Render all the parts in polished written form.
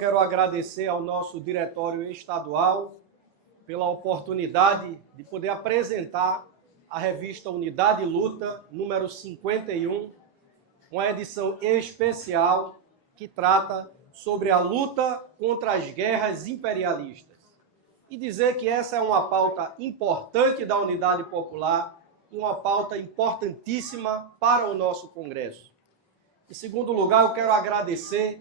quero agradecer ao nosso diretório estadual pela oportunidade de poder apresentar a revista Unidade e Luta, número 51, uma edição especial que trata sobre a luta contra as guerras imperialistas. E dizer que essa é uma pauta importante da Unidade Popular e uma pauta importantíssima para o nosso Congresso. Em segundo lugar, eu quero agradecer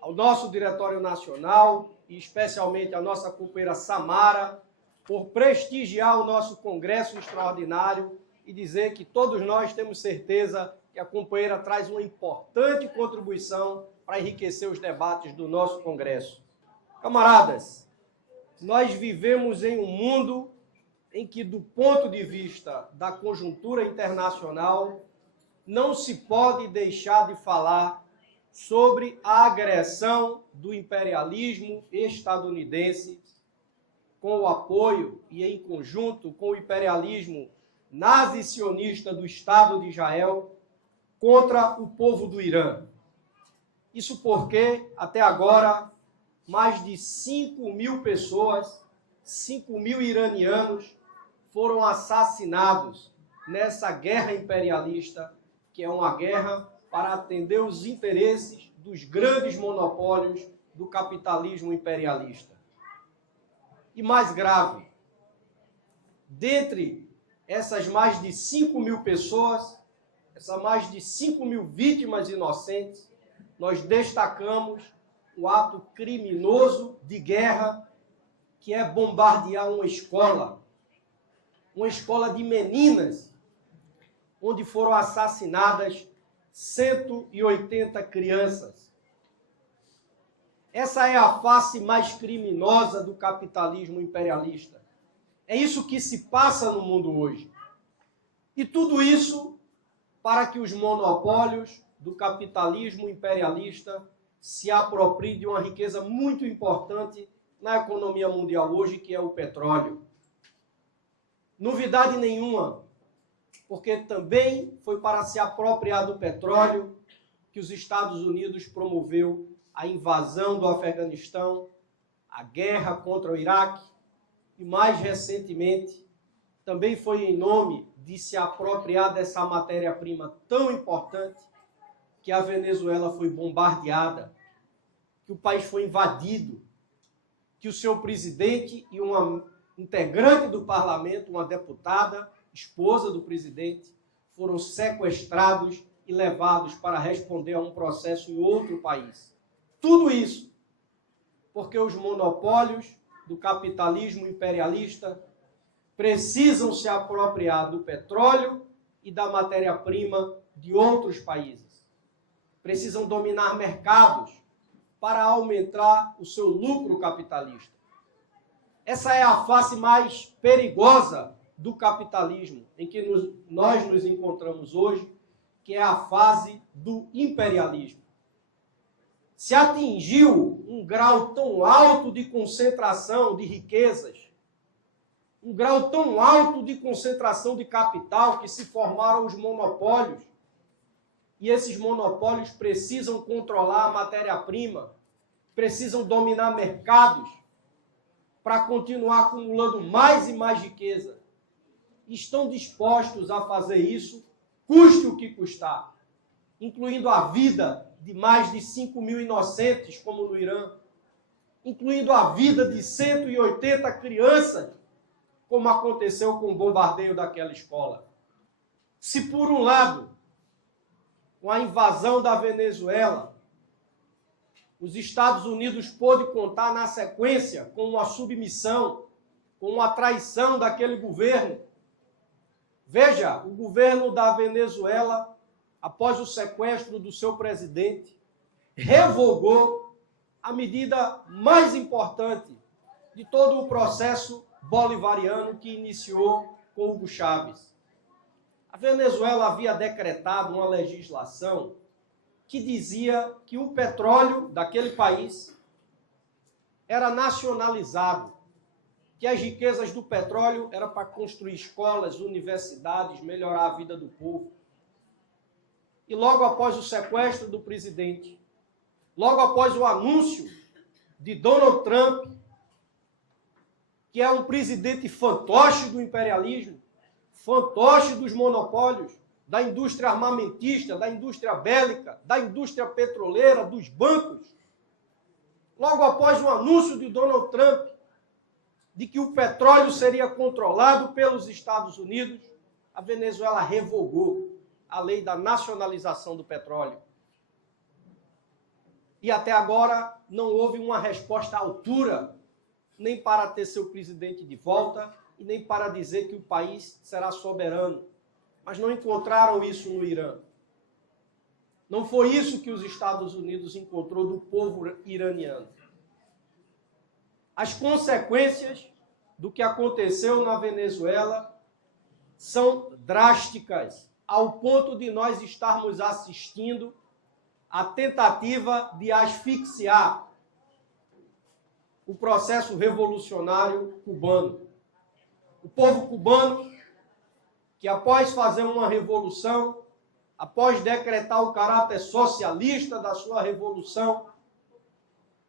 ao nosso Diretório Nacional e especialmente à nossa companheira Samara por prestigiar o nosso Congresso Extraordinário e dizer que todos nós temos certeza que a companheira traz uma importante contribuição para enriquecer os debates do nosso Congresso. Camaradas, nós vivemos em um mundo em que, do ponto de vista da conjuntura internacional, não se pode deixar de falar sobre a agressão do imperialismo estadunidense com o apoio e em conjunto com o imperialismo nazi-sionista do Estado de Israel contra o povo do Irã. Isso porque, até agora, mais de 5.000 pessoas, 5.000 iranianos, foram assassinados nessa guerra imperialista, que é uma guerra para atender os interesses dos grandes monopólios do capitalismo imperialista. E mais grave, dentre essas mais de 5.000 pessoas, essas mais de 5.000 vítimas inocentes, nós destacamos o ato criminoso de guerra, que é bombardear uma escola de meninas, onde foram assassinadas 180 crianças. Essa é a face mais criminosa do capitalismo imperialista. É isso que se passa no mundo hoje. E tudo isso para que os monopólios do capitalismo imperialista se apropriem de uma riqueza muito importante na economia mundial hoje, que é o petróleo. Novidade nenhuma, porque também foi para se apropriar do petróleo que os Estados Unidos promoveu a invasão do Afeganistão, a guerra contra o Iraque e, mais recentemente, também foi em nome de se apropriar dessa matéria-prima tão importante que a Venezuela foi bombardeada, que o país foi invadido, que o seu presidente e uma integrante do parlamento, uma deputada, esposa do presidente, foram sequestrados e levados para responder a um processo em outro país. Tudo isso porque os monopólios do capitalismo imperialista precisam se apropriar do petróleo e da matéria-prima de outros países. Precisam dominar mercados para aumentar o seu lucro capitalista. Essa é a face mais perigosa do capitalismo em que nós nos encontramos hoje, que é a fase do imperialismo. Se atingiu um grau tão alto de concentração de riquezas, um grau tão alto de concentração de capital que se formaram os monopólios. E esses monopólios precisam controlar a matéria-prima, precisam dominar mercados para continuar acumulando mais e mais riqueza. Estão dispostos a fazer isso, custe o que custar, incluindo a vida de mais de 5.000 inocentes, como no Irã, incluindo a vida de 180 crianças, como aconteceu com o bombardeio daquela escola. Se, por um lado, com a invasão da Venezuela, os Estados Unidos pôde contar na sequência com uma submissão, com uma traição daquele governo. Veja, o governo da Venezuela, após o sequestro do seu presidente, revogou a medida mais importante de todo o processo bolivariano que iniciou com Hugo Chávez. A Venezuela havia decretado uma legislação que dizia que o petróleo daquele país era nacionalizado, que as riquezas do petróleo eram para construir escolas, universidades, melhorar a vida do povo. E logo após o sequestro do presidente, logo após o anúncio de Donald Trump, que é um presidente fantoche do imperialismo, fantoche dos monopólios, da indústria armamentista, da indústria bélica, da indústria petroleira, dos bancos. Logo após o anúncio de Donald Trump de que o petróleo seria controlado pelos Estados Unidos, a Venezuela revogou a lei da nacionalização do petróleo. E até agora não houve uma resposta à altura, nem para ter seu presidente de volta e nem para dizer que o país será soberano. Mas não encontraram isso no Irã. Não foi isso que os Estados Unidos encontrou do povo iraniano. As consequências do que aconteceu na Venezuela são drásticas, ao ponto de nós estarmos assistindo a tentativa de asfixiar o processo revolucionário cubano. O povo cubano, que após fazer uma revolução, após decretar o caráter socialista da sua revolução,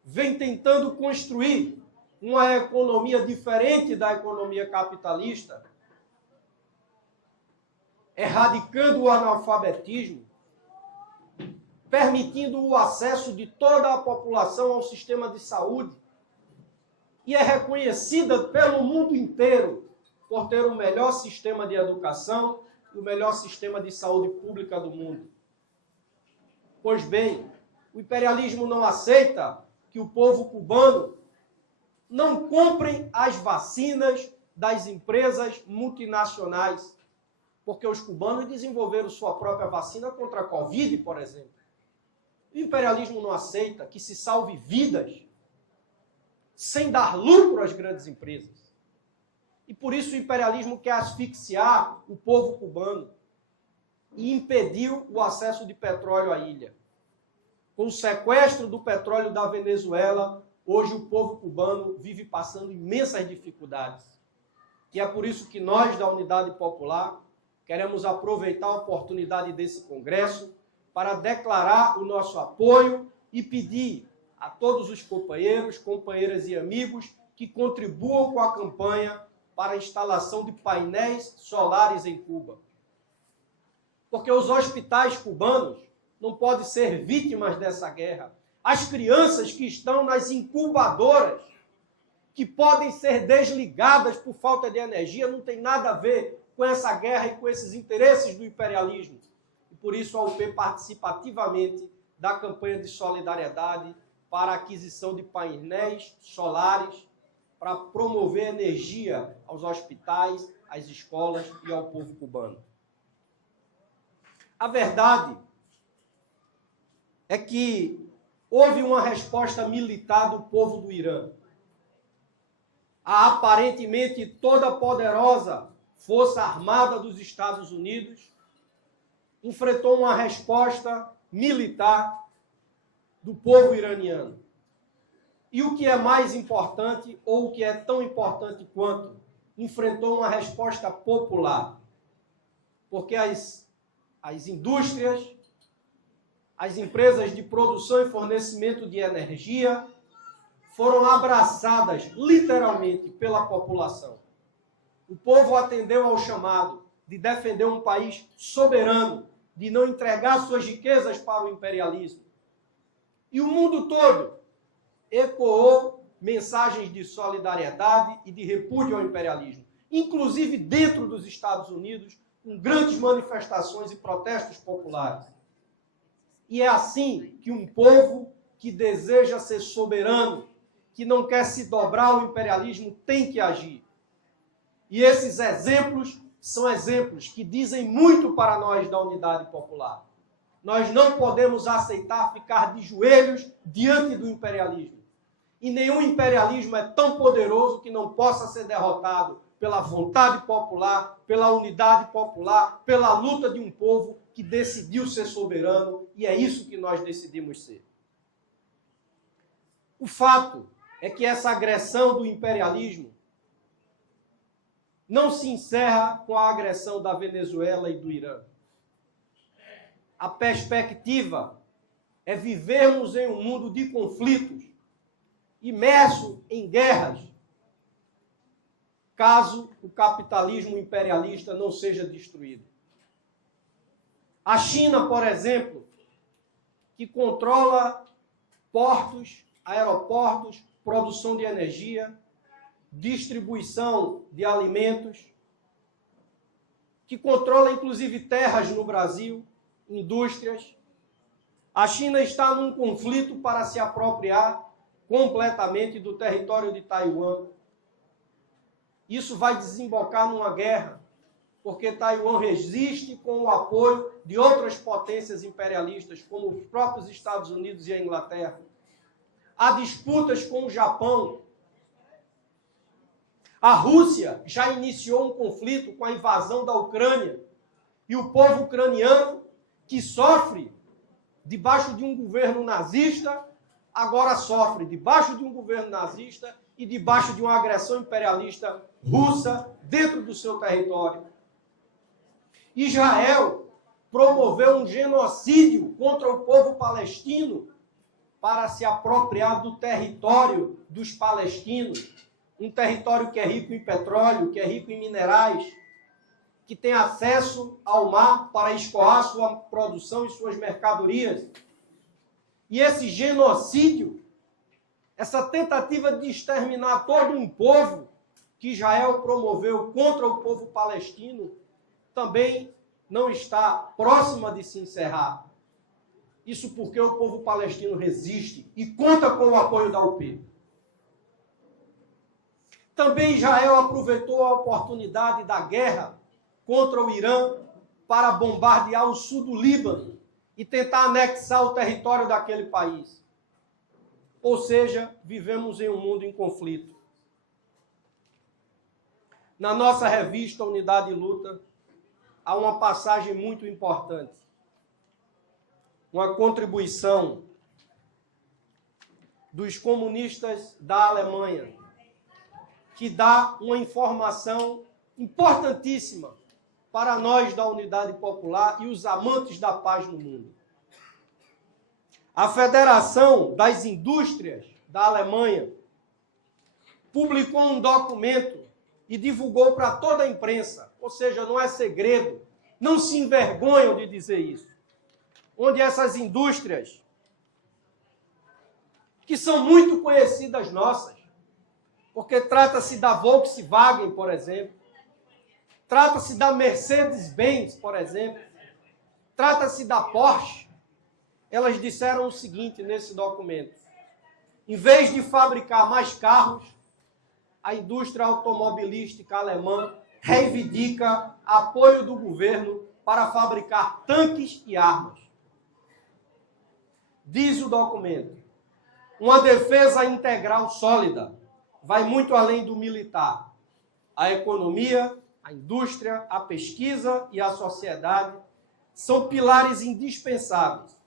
vem tentando construir uma economia diferente da economia capitalista, erradicando o analfabetismo, permitindo o acesso de toda a população ao sistema de saúde, e é reconhecida pelo mundo inteiro por ter o melhor sistema de educação e o melhor sistema de saúde pública do mundo. Pois bem, o imperialismo não aceita que o povo cubano não compre as vacinas das empresas multinacionais, porque os cubanos desenvolveram sua própria vacina contra a Covid, por exemplo. O imperialismo não aceita que se salve vidas sem dar lucro às grandes empresas. E por isso o imperialismo quer asfixiar o povo cubano e impediu o acesso de petróleo à ilha. Com o sequestro do petróleo da Venezuela, hoje o povo cubano vive passando imensas dificuldades. E é por isso que nós, da Unidade Popular, queremos aproveitar a oportunidade desse congresso para declarar o nosso apoio e pedir a todos os companheiros, companheiras e amigos que contribuam com a campanha para a instalação de painéis solares em Cuba. Porque os hospitais cubanos não podem ser vítimas dessa guerra. As crianças que estão nas incubadoras, que podem ser desligadas por falta de energia, não tem nada a ver com essa guerra e com esses interesses do imperialismo. E por isso a UP participa ativamente da campanha de solidariedade para a aquisição de painéis solares para promover energia aos hospitais, às escolas e ao povo cubano. A verdade é que houve uma resposta militar do povo do Irã. A aparentemente toda poderosa Força Armada dos Estados Unidos enfrentou uma resposta militar do povo iraniano. E o que é mais importante, ou o que é tão importante quanto, enfrentou uma resposta popular. Porque as indústrias, as empresas de produção e fornecimento de energia foram abraçadas literalmente pela população. O povo atendeu ao chamado de defender um país soberano, de não entregar suas riquezas para o imperialismo. E o mundo todo ecoou mensagens de solidariedade e de repúdio ao imperialismo, inclusive dentro dos Estados Unidos, com grandes manifestações e protestos populares. E é assim que um povo que deseja ser soberano, que não quer se dobrar ao imperialismo, tem que agir. E esses exemplos são exemplos que dizem muito para nós da Unidade Popular. Nós não podemos aceitar ficar de joelhos diante do imperialismo. E nenhum imperialismo é tão poderoso que não possa ser derrotado pela vontade popular, pela unidade popular, pela luta de um povo que decidiu ser soberano, e é isso que nós decidimos ser. O fato é que essa agressão do imperialismo não se encerra com a agressão da Venezuela e do Irã. A perspectiva é vivermos em um mundo de conflitos, imerso em guerras, caso o capitalismo imperialista não seja destruído. A China, por exemplo, que controla portos, aeroportos, produção de energia, distribuição de alimentos, que controla inclusive terras no Brasil, indústrias. A China está num conflito para se apropriar completamente do território de Taiwan. Isso vai desembocar numa guerra, porque Taiwan resiste com o apoio de outras potências imperialistas, como os próprios Estados Unidos e a Inglaterra. Há disputas com o Japão. A Rússia já iniciou um conflito com a invasão da Ucrânia. E o povo ucraniano, que sofre debaixo de um governo nazista, agora sofre debaixo de um governo nazista e debaixo de uma agressão imperialista russa dentro do seu território. Israel promoveu um genocídio contra o povo palestino para se apropriar do território dos palestinos, um território que é rico em petróleo, que é rico em minerais, que tem acesso ao mar para escoar sua produção e suas mercadorias. E esse genocídio, essa tentativa de exterminar todo um povo que Israel promoveu contra o povo palestino, também não está próxima de se encerrar. Isso porque o povo palestino resiste e conta com o apoio da UP. Também Israel aproveitou a oportunidade da guerra contra o Irã para bombardear o sul do Líbano e tentar anexar o território daquele país. Ou seja, vivemos em um mundo em conflito. Na nossa revista Unidade e Luta, há uma passagem muito importante. Uma contribuição dos comunistas da Alemanha, que dá uma informação importantíssima para nós da Unidade Popular e os amantes da paz no mundo. A Federação das Indústrias da Alemanha publicou um documento e divulgou para toda a imprensa, ou seja, não é segredo, não se envergonham de dizer isso, onde essas indústrias, que são muito conhecidas nossas, porque trata-se da Volkswagen, por exemplo, trata-se da Mercedes-Benz, por exemplo, trata-se da Porsche. Elas disseram o seguinte nesse documento: em vez de fabricar mais carros, a indústria automobilística alemã reivindica apoio do governo para fabricar tanques e armas. Diz o documento: uma defesa integral sólida vai muito além do militar. A economia, a indústria, a pesquisa e a sociedade são pilares indispensáveis.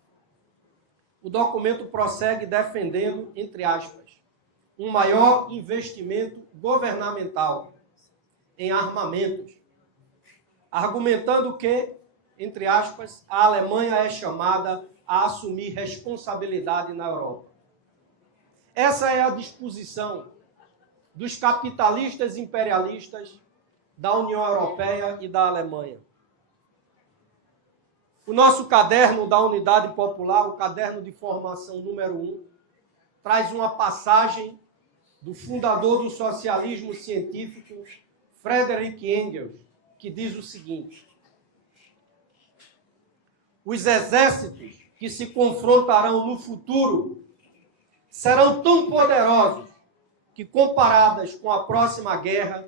O documento prossegue defendendo, entre aspas, um maior investimento governamental em armamentos, argumentando que, entre aspas, a Alemanha é chamada a assumir responsabilidade na Europa. Essa é a disposição dos capitalistas imperialistas da União Europeia e da Alemanha. O nosso caderno da Unidade Popular, o caderno de formação número 1, traz uma passagem do fundador do socialismo científico, Friedrich Engels, que diz o seguinte: os exércitos que se confrontarão no futuro serão tão poderosos que, comparadas com a próxima guerra,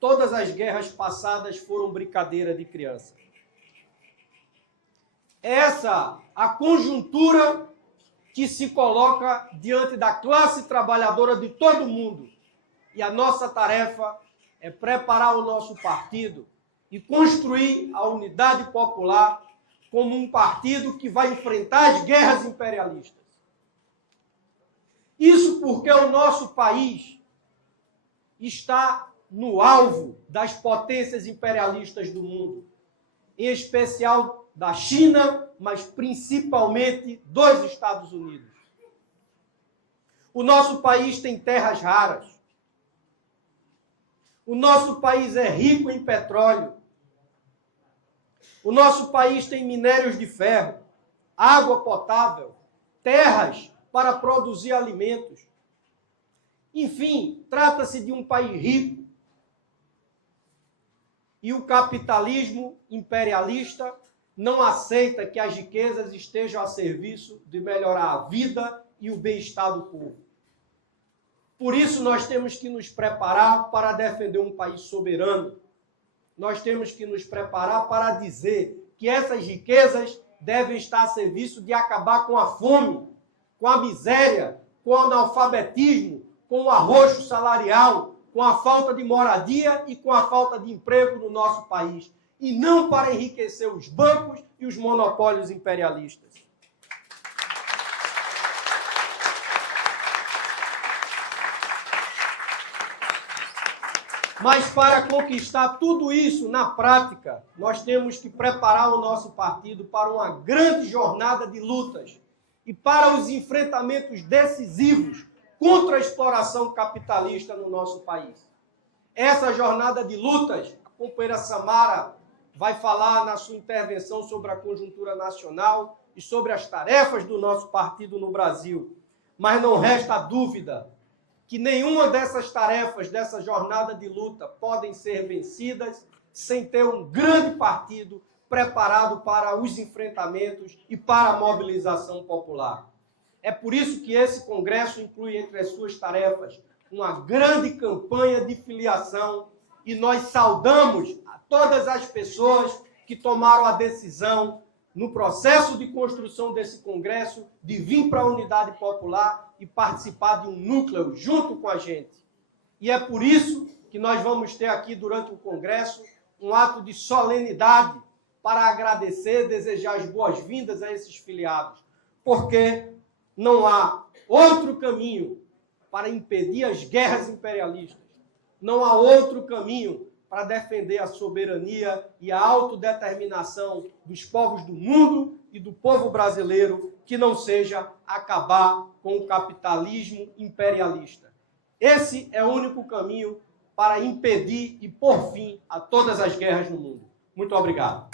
todas as guerras passadas foram brincadeira de criança. Essa a conjuntura que se coloca diante da classe trabalhadora de todo o mundo. E a nossa tarefa é preparar o nosso partido e construir a Unidade Popular como um partido que vai enfrentar as guerras imperialistas. Isso porque o nosso país está no alvo das potências imperialistas do mundo, em especial da China, mas principalmente dos Estados Unidos. O nosso país tem terras raras. O nosso país é rico em petróleo. O nosso país tem minérios de ferro, água potável, terras para produzir alimentos. Enfim, trata-se de um país rico. E o capitalismo imperialista não aceita que as riquezas estejam a serviço de melhorar a vida e o bem-estar do povo. Por isso, nós temos que nos preparar para defender um país soberano. Nós temos que nos preparar para dizer que essas riquezas devem estar a serviço de acabar com a fome, com a miséria, com o analfabetismo, com o arroxo salarial, com a falta de moradia e com a falta de emprego no nosso país. E não para enriquecer os bancos e os monopólios imperialistas. Mas para conquistar tudo isso na prática, nós temos que preparar o nosso partido para uma grande jornada de lutas e para os enfrentamentos decisivos contra a exploração capitalista no nosso país. Essa jornada de lutas, a companheira Samara vai falar na sua intervenção sobre a conjuntura nacional e sobre as tarefas do nosso partido no Brasil. Mas não resta dúvida que nenhuma dessas tarefas, dessa jornada de luta, podem ser vencidas sem ter um grande partido preparado para os enfrentamentos e para a mobilização popular. É por isso que esse Congresso inclui entre as suas tarefas uma grande campanha de filiação e nós saudamos a todas as pessoas que tomaram a decisão no processo de construção desse Congresso de vir para a Unidade Popular e participar de um núcleo junto com a gente. E é por isso que nós vamos ter aqui durante o Congresso um ato de solenidade para agradecer, desejar as boas-vindas a esses filiados, porque não há outro caminho para impedir as guerras imperialistas, não há outro caminho para defender a soberania e a autodeterminação dos povos do mundo e do povo brasileiro, que não seja acabar com o capitalismo imperialista. Esse é o único caminho para impedir e pôr fim a todas as guerras no mundo. Muito obrigado.